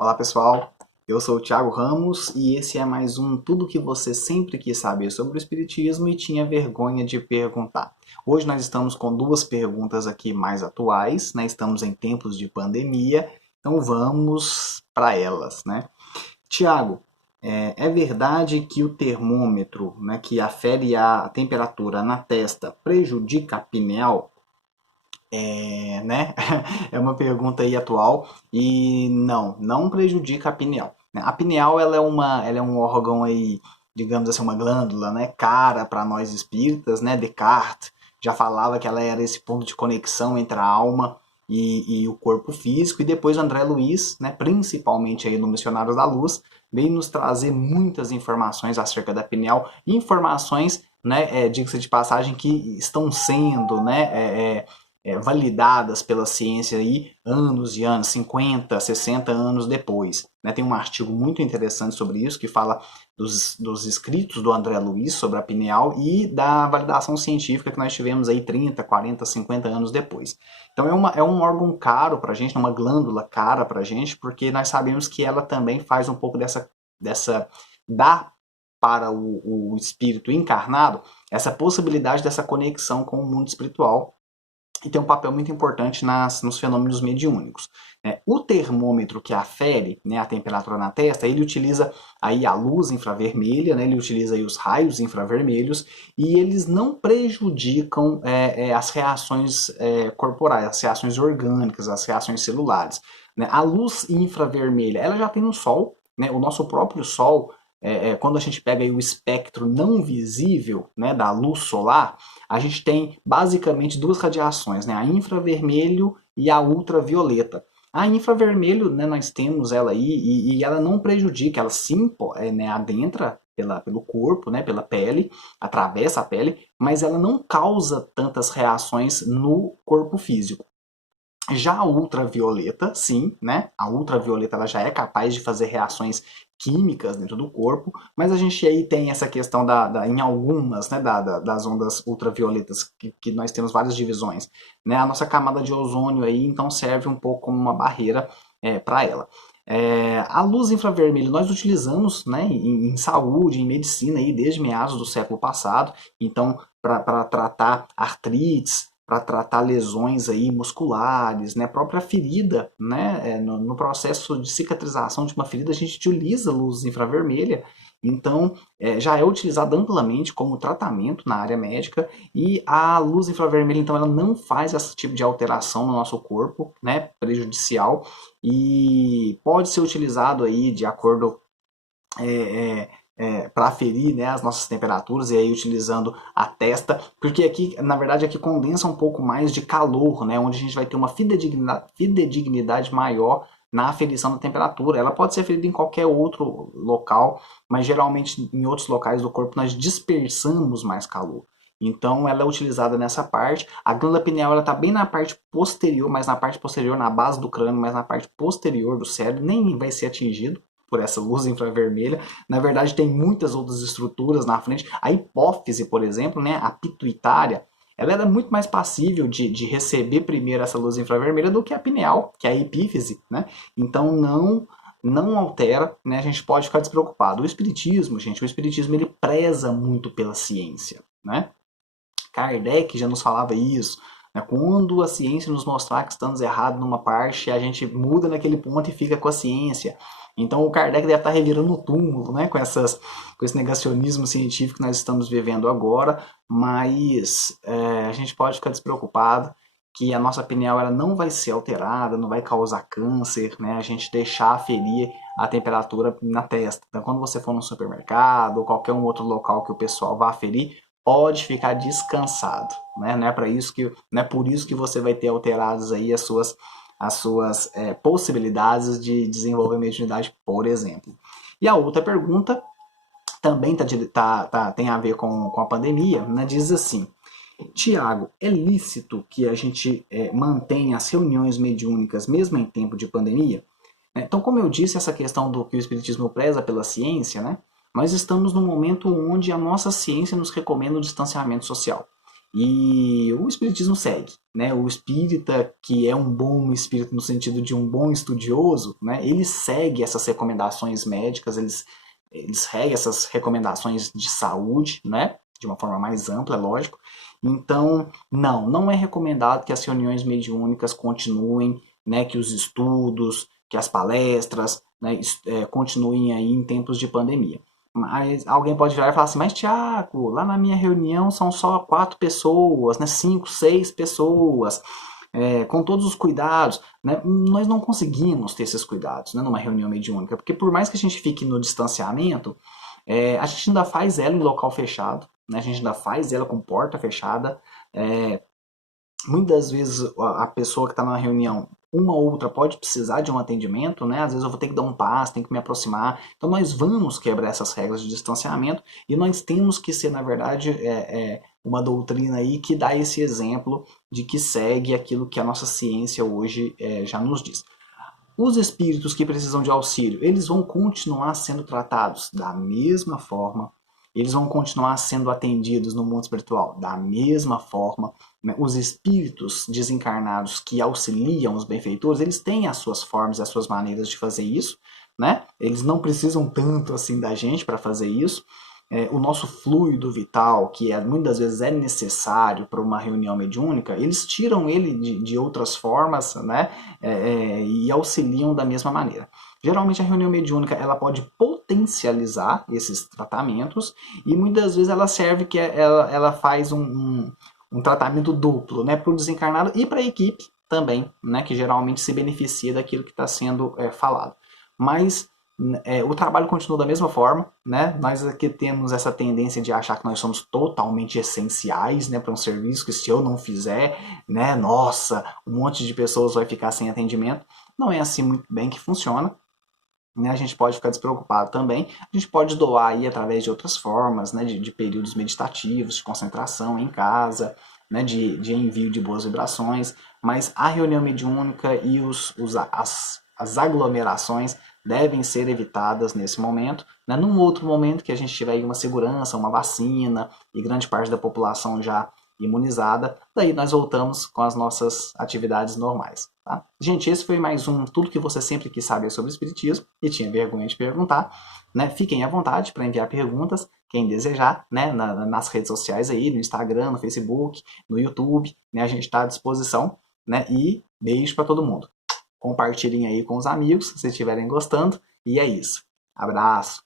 Olá pessoal, eu sou o Thiago Ramos e esse é mais um Tudo que você sempre quis saber sobre o Espiritismo e tinha vergonha de perguntar. Hoje nós estamos com duas perguntas aqui mais atuais, né? Estamos em tempos de pandemia, então vamos para elas, né? Tiago, é verdade que o termômetro, né, que afere a temperatura na testa prejudica a pineal? Né? É uma pergunta aí atual e não prejudica a pineal, né? A pineal ela é um órgão aí, digamos assim, uma glândula, né, cara para nós espíritas, né? Descartes já falava que ela era esse ponto de conexão entre a alma e o corpo físico, e depois André Luiz, né, principalmente aí no Missionários da Luz, veio nos trazer muitas informações acerca da pineal, informações, né, diga-se de passagem, que estão sendo, né, validadas pela ciência aí anos e anos, 50, 60 anos depois. Né? Tem um artigo muito interessante sobre isso, que fala dos escritos do André Luiz sobre a pineal e da validação científica que nós tivemos aí 30, 40, 50 anos depois. Então é um órgão caro para a gente, uma glândula cara para a gente, porque nós sabemos que ela também faz um pouco dá para o espírito encarnado essa possibilidade dessa conexão com o mundo espiritual, e tem um papel muito importante nos fenômenos mediúnicos. O termômetro que afere, né, a temperatura na testa, ele utiliza aí a luz infravermelha, né, ele utiliza aí os raios infravermelhos, e eles não prejudicam as reações corporais, as reações orgânicas, as reações celulares. Né? A luz infravermelha, ela já tem no Sol, né, o nosso próprio Sol, quando a gente pega aí o espectro não visível, né, da luz solar, a gente tem basicamente duas radiações, né, a infravermelho e a ultravioleta. A infravermelho, né, nós temos ela aí e ela não prejudica, ela sim, né, adentra pelo corpo, né, pela pele, atravessa a pele, mas ela não causa tantas reações no corpo físico. Já a ultravioleta, sim, né? A ultravioleta ela já é capaz de fazer reações químicas dentro do corpo, mas a gente aí tem essa questão em algumas, né, das ondas ultravioletas, que nós temos várias divisões, né? A nossa camada de ozônio aí, então, serve um pouco como uma barreira para ela. A luz infravermelha nós utilizamos, né, em saúde, em medicina, aí, desde meados do século passado, então, para tratar artrites, para tratar lesões aí musculares, né? A própria ferida, né? No processo de cicatrização de uma ferida, a gente utiliza luz infravermelha, então já é utilizada amplamente como tratamento na área médica, e a luz infravermelha, então, ela não faz esse tipo de alteração no nosso corpo, né? Prejudicial, e pode ser utilizado aí de acordo para aferir, né, as nossas temperaturas, e aí utilizando a testa, porque aqui, na verdade, aqui condensa um pouco mais de calor, né, onde a gente vai ter uma fidedignidade maior na aferição da temperatura. Ela pode ser aferida em qualquer outro local, mas geralmente em outros locais do corpo nós dispersamos mais calor. Então ela é utilizada nessa parte. A glândula pineal está bem na parte posterior, mas na parte posterior, na base do crânio, mas na parte posterior do cérebro, nem vai ser atingido por essa luz infravermelha. Na verdade, tem muitas outras estruturas na frente. A hipófise, por exemplo, né, a pituitária, ela era muito mais passível de receber primeiro essa luz infravermelha do que a pineal, que é a epífise, né? Então não altera, né? A gente pode ficar despreocupado. O espiritismo, gente, o espiritismo ele preza muito pela ciência, né? Kardec já nos falava isso, né? Quando a ciência nos mostrar que estamos errados numa parte, a gente muda naquele ponto e fica com a ciência. Então o Kardec deve estar revirando o túmulo, né, com esse negacionismo científico que nós estamos vivendo agora, mas a gente pode ficar despreocupado que a nossa pineal ela não vai ser alterada, não vai causar câncer, né, a gente deixar ferir a temperatura na testa. Então quando você for no supermercado ou qualquer um outro local que o pessoal vá ferir, pode ficar descansado, né? Não é para isso que, não é por isso que você vai ter alterados aí as suas possibilidades de desenvolver mediunidade, por exemplo. E a outra pergunta também tem a ver com a pandemia, né? Diz assim: Tiago, é lícito que a gente mantenha as reuniões mediúnicas mesmo em tempo de pandemia? Então, como eu disse, essa questão do que o Espiritismo preza pela ciência, né? Nós estamos num momento onde a nossa ciência nos recomenda o distanciamento social. E o espiritismo segue, né? O espírita, que é um bom espírito no sentido de um bom estudioso, né? Ele segue essas recomendações médicas, eles seguem essas recomendações de saúde, né? De uma forma mais ampla, é lógico. Então, não é recomendado que as reuniões mediúnicas continuem, né? Que os estudos, que as palestras, né? Continuem aí em tempos de pandemia. Mas alguém pode virar e falar assim, mas Tiago, lá na minha reunião são só 4 pessoas, né? 5, 6 pessoas, com todos os cuidados, né? Nós não conseguimos ter esses cuidados, né, numa reunião mediúnica, porque por mais que a gente fique no distanciamento, a gente ainda faz ela em local fechado, né? A gente ainda faz ela com porta fechada, é, muitas vezes a pessoa que está na reunião, uma ou outra pode precisar de um atendimento, né? Às vezes eu vou ter que dar um passo, tenho que me aproximar. Então nós vamos quebrar essas regras de distanciamento e nós temos que ser, na verdade, uma doutrina aí que dá esse exemplo de que segue aquilo que a nossa ciência hoje já nos diz. Os espíritos que precisam de auxílio, eles vão continuar sendo tratados da mesma forma, eles vão continuar sendo atendidos no mundo espiritual da mesma forma, né? Os espíritos desencarnados que auxiliam os benfeitores, eles têm as suas formas, as suas maneiras de fazer isso, né? Eles não precisam tanto assim da gente para fazer isso. O nosso fluido vital, que muitas vezes é necessário para uma reunião mediúnica, eles tiram ele de outras formas, né? E auxiliam da mesma maneira. Geralmente a reunião mediúnica ela pode potencializar esses tratamentos e muitas vezes ela serve que ela faz um tratamento duplo, né, para o desencarnado e para a equipe também, né, que geralmente se beneficia daquilo que está sendo falado. Mas o trabalho continua da mesma forma, né? Nós aqui temos essa tendência de achar que nós somos totalmente essenciais, né, para um serviço que se eu não fizer, né, nossa, um monte de pessoas vai ficar sem atendimento. Não é assim muito bem que funciona, né? A gente pode ficar despreocupado também. A gente pode doar aí através de outras formas, né, de períodos meditativos, de concentração em casa, né, de envio de boas vibrações. Mas a reunião mediúnica e as aglomerações devem ser evitadas nesse momento. Né? Num outro momento que a gente tiver aí uma segurança, uma vacina e grande parte da população já imunizada, daí nós voltamos com as nossas atividades normais. Tá? Gente, esse foi mais um Tudo que você sempre quis saber sobre o Espiritismo e tinha vergonha de perguntar. Né? Fiquem à vontade para enviar perguntas, quem desejar, né? Nas redes sociais aí, no Instagram, no Facebook, no YouTube, né? A gente está à disposição. Né? E beijo para todo mundo. Compartilhem aí com os amigos, se estiverem gostando. E é isso. Abraço.